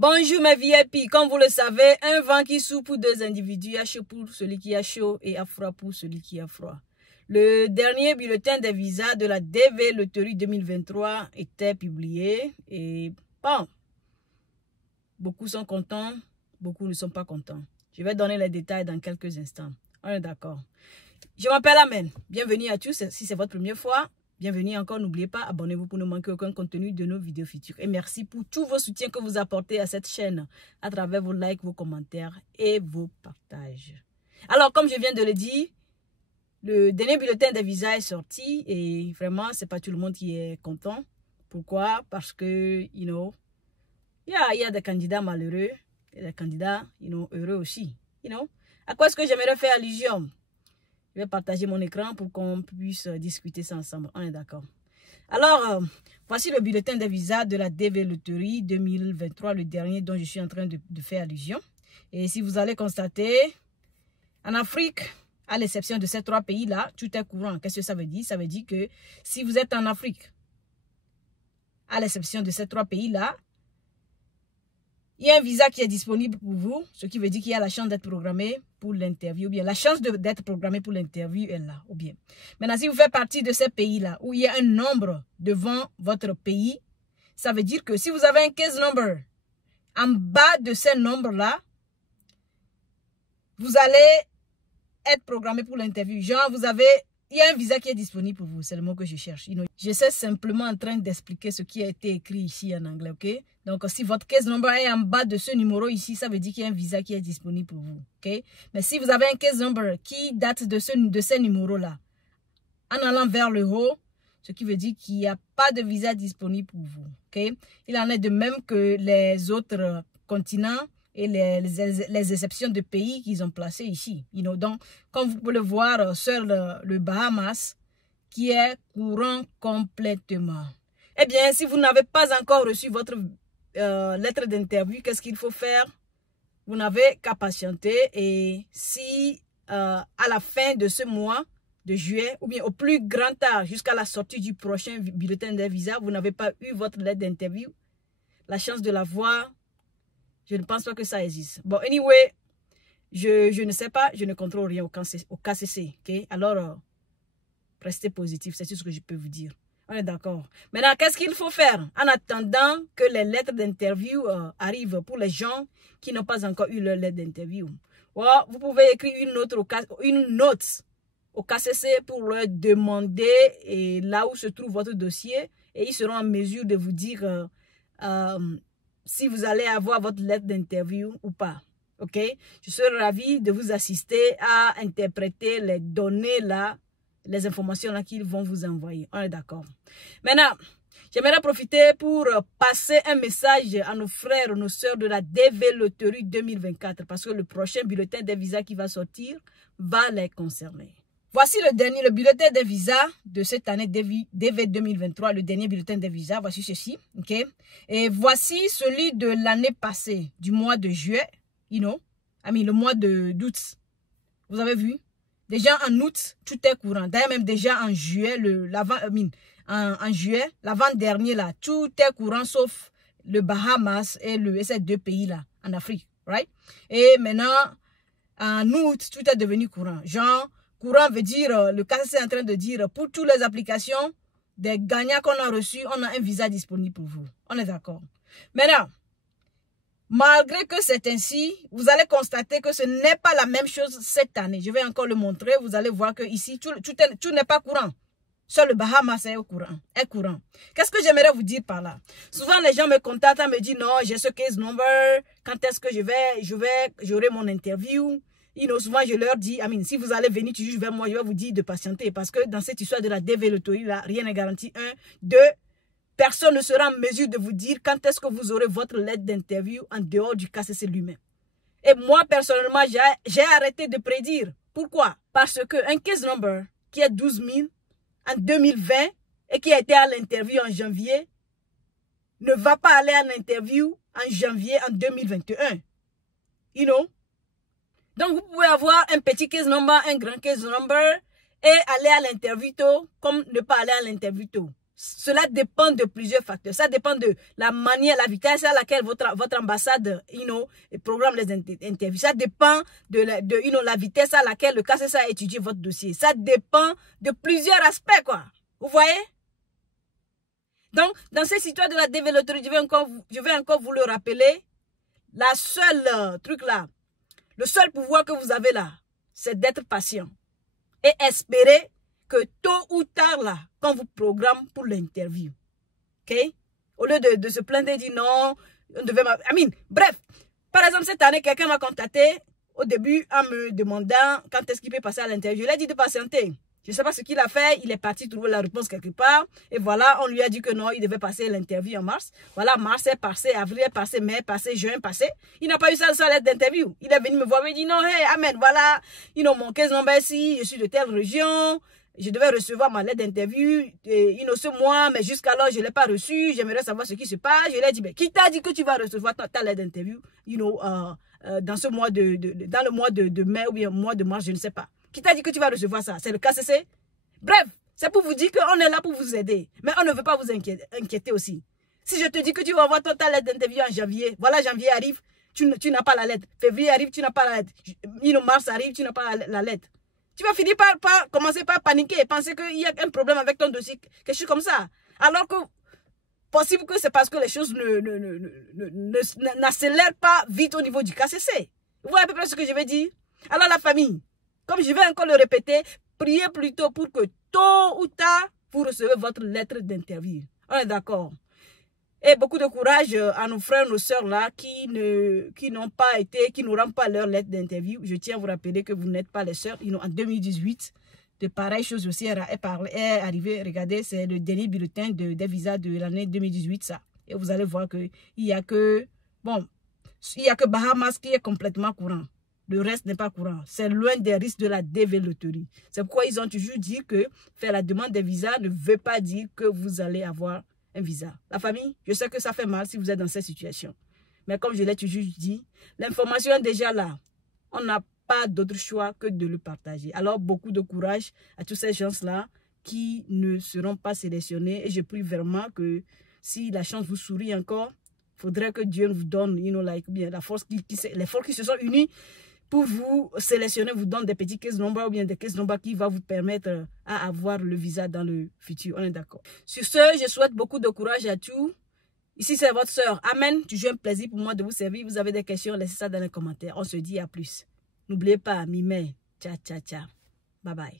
Bonjour mes VIP, comme vous le savez, un vent qui souffle pour deux individus, a chaud pour celui qui a chaud et a froid pour celui qui a froid. Le dernier bulletin des visas de la DV Loterie 2023 était publié et bon, beaucoup sont contents, beaucoup ne sont pas contents. Je vais donner les détails dans quelques instants. On est d'accord. Je m'appelle Amen. Bienvenue à tous si c'est votre première fois. Bienvenue encore, n'oubliez pas, abonnez-vous pour ne manquer aucun contenu de nos vidéos futures. Et merci pour tous vos soutiens que vous apportez à cette chaîne à travers vos likes, vos commentaires et vos partages. Alors, comme je viens de le dire, le dernier bulletin des visas est sorti et vraiment, c'est pas tout le monde qui est content. Pourquoi? Parce que, il y a des candidats malheureux et des candidats, heureux aussi. À quoi est-ce que j'aimerais faire allusion? Je vais partager mon écran pour qu'on puisse discuter ça ensemble. On est d'accord. Alors, voici le bulletin des visas de la DV Loterie 2023, le dernier dont je suis en train de faire allusion. Et si vous allez constater, en Afrique, à l'exception de ces trois pays-là, tout est courant. Qu'est-ce que ça veut dire? Ça veut dire que si vous êtes en Afrique, à l'exception de ces trois pays-là, il y a un visa qui est disponible pour vous, ce qui veut dire qu'il y a la chance d'être programmé pour l'interview, ou bien la chance d'être programmé pour l'interview est là, ou bien. Maintenant, si vous faites partie de ces pays-là, où il y a un nombre devant votre pays, ça veut dire que si vous avez un case number, en bas de ces nombres-là, vous allez être programmé pour l'interview. Genre, il y a un visa qui est disponible pour vous, c'est le mot que je cherche. J'essaie simplement en train d'expliquer ce qui a été écrit ici en anglais, ok? Donc, si votre case number est en bas de ce numéro ici, ça veut dire qu'il y a un visa qui est disponible pour vous, ok? Mais si vous avez un case number qui date de ces numéros-là, en allant vers le haut, ce qui veut dire qu'il n'y a pas de visa disponible pour vous, ok? Il en est de même que les autres continents et les exceptions de pays qu'ils ont placés ici. Donc, comme vous pouvez le voir, sur le Bahamas, qui est courant complètement. Eh bien, si vous n'avez pas encore reçu votre lettre d'interview, qu'est-ce qu'il faut faire? Vous n'avez qu'à patienter et si à la fin de ce mois de juillet, ou bien au plus grand tard, jusqu'à la sortie du prochain bulletin des visas, vous n'avez pas eu votre lettre d'interview, la chance de l'avoir, je ne pense pas que ça existe. Bon, anyway, je ne sais pas, je ne contrôle rien au KCC, ok? Alors, restez positif, c'est tout ce que je peux vous dire. On est d'accord. Maintenant, qu'est-ce qu'il faut faire en attendant que les lettres d'interview arrivent pour les gens qui n'ont pas encore eu leur lettre d'interview? Vous pouvez écrire une note au KCC pour leur demander là où se trouve votre dossier et ils seront en mesure de vous dire si vous allez avoir votre lettre d'interview ou pas. Ok? Je serai ravi de vous assister à interpréter les données là, les informations là qu'ils vont vous envoyer. On est d'accord. Maintenant, j'aimerais profiter pour passer un message à nos frères, nos sœurs de la DV Loterie 2024 parce que le prochain bulletin des visas qui va sortir va les concerner. Voici le bulletin des visas de cette année DV 2023, le dernier bulletin des visas. Voici ceci, ok? Et voici celui de l'année passée, du mois de juillet, le mois d'août. Vous avez vu? Déjà en août, tout est courant. D'ailleurs, même déjà en juillet, en juillet, l'avant-dernier là, tout est courant sauf le Bahamas et ces deux pays-là, en Afrique, right? Et maintenant, en août, tout est devenu courant. Genre, courant veut dire, le KCC est en train de dire, pour toutes les applications des gagnants qu'on a reçus, on a un visa disponible pour vous. On est d'accord. Maintenant, malgré que c'est ainsi, vous allez constater que ce n'est pas la même chose cette année. Je vais encore le montrer. Vous allez voir que ici, tout n'est pas courant. Seul le Bahamas est courant. Qu'est-ce que j'aimerais vous dire par là? Souvent, les gens me contactent et me disent, non, j'ai ce case number. Quand est-ce que j'aurai mon interview? Souvent, je leur dis, si vous allez venir toujours vers moi, je vais vous dire de patienter. Parce que dans cette histoire de la DV Loterie, là, rien n'est garanti. 1, 2, personne ne sera en mesure de vous dire quand est-ce que vous aurez votre lettre d'interview en dehors du KCC lui-même. Et moi, personnellement, j'ai arrêté de prédire. Pourquoi? Parce qu'un case number qui est 12 000 en 2020 et qui a été à l'interview en janvier ne va pas aller à l'interview en janvier en 2021. Donc, vous pouvez avoir un petit case number, un grand case number et aller à l'interview tôt, comme ne pas aller à l'interview tôt. Cela dépend de plusieurs facteurs. Ça dépend de la manière, la vitesse à laquelle votre ambassade, programme les interviews. Ça dépend de la vitesse à laquelle le KCC a étudié votre dossier. Ça dépend de plusieurs aspects, quoi. Vous voyez? Donc, dans cette histoire de la développerie, je vais encore vous le rappeler. La seule truc là, le seul pouvoir que vous avez là, c'est d'être patient et espérer que tôt ou tard là, quand vous programmez pour l'interview, ok? Au lieu de se plaindre et dire non, on devait... bref, par exemple, cette année, quelqu'un m'a contacté au début en me demandant quand est-ce qu'il peut passer à l'interview. Il a dit de patienter. Je ne sais pas ce qu'il a fait, il est parti trouver la réponse quelque part. Et voilà, on lui a dit que non, il devait passer l'interview en mars. Voilà, mars est passé, avril est passé, mai est passé, juin est passé. Il n'a pas eu sa lettre d'interview. Il est venu me voir et dit non, hey, amen, voilà, mon case number ici, je suis de telle région. Je devais recevoir ma lettre d'interview, ce mois, mais jusqu'alors, je ne l'ai pas reçue. J'aimerais savoir ce qui se passe. Je lui ai dit, mais qui t'a dit que tu vas recevoir ta lettre d'interview, dans ce mois dans le mois de mai ou bien mois de mars, je ne sais pas. Qui t'a dit que tu vas recevoir ça? C'est le KCC? Bref, c'est pour vous dire qu'on est là pour vous aider. Mais on ne veut pas vous inquiéter aussi. Si je te dis que tu vas avoir ta lettre d'interview en janvier, voilà, janvier arrive, tu n'as pas la lettre. Février arrive, tu n'as pas la lettre. Mars arrive, tu n'as pas la lettre. Tu vas finir par commencer par paniquer et penser qu'il y a un problème avec ton dossier, quelque chose comme ça. Alors que, possible que c'est parce que les choses n'accélèrent pas vite au niveau du KCC. Vous voyez à peu près ce que je vais dire? Alors la famille, comme je vais encore le répéter, priez plutôt pour que tôt ou tard, vous recevez votre lettre d'interview. On est d'accord? Et beaucoup de courage à nos frères, nos sœurs là qui n'auront pas leur lettre d'interview. Je tiens à vous rappeler que vous n'êtes pas les sœurs. En 2018, de pareilles choses aussi est arrivé. Regardez, c'est le dernier bulletin des visas de l'année 2018, ça. Et vous allez voir qu'il n'y a que Bahamas qui est complètement courant. Le reste n'est pas courant. C'est loin des risques de la développerie. C'est pourquoi ils ont toujours dit que faire la demande des visas ne veut pas dire que vous allez avoir un visa. La famille, je sais que ça fait mal si vous êtes dans cette situation. Mais comme je l'ai toujours dit, l'information est déjà là. On n'a pas d'autre choix que de le partager. Alors, beaucoup de courage à tous ces gens-là qui ne seront pas sélectionnés. Et je prie vraiment que si la chance vous sourit encore, il faudrait que Dieu vous donne, la force les forces qui se sont unies pour vous sélectionner, vous donne des petits case numbers ou bien des case numbers qui va vous permettre à avoir le visa dans le futur. On est d'accord. Sur ce, je souhaite beaucoup de courage à tous. Ici, c'est votre soeur. Amen. Toujours un plaisir pour moi de vous servir. Vous avez des questions, laissez ça dans les commentaires. On se dit à plus. N'oubliez pas, mi-mai. Ciao, ciao, ciao. Bye bye.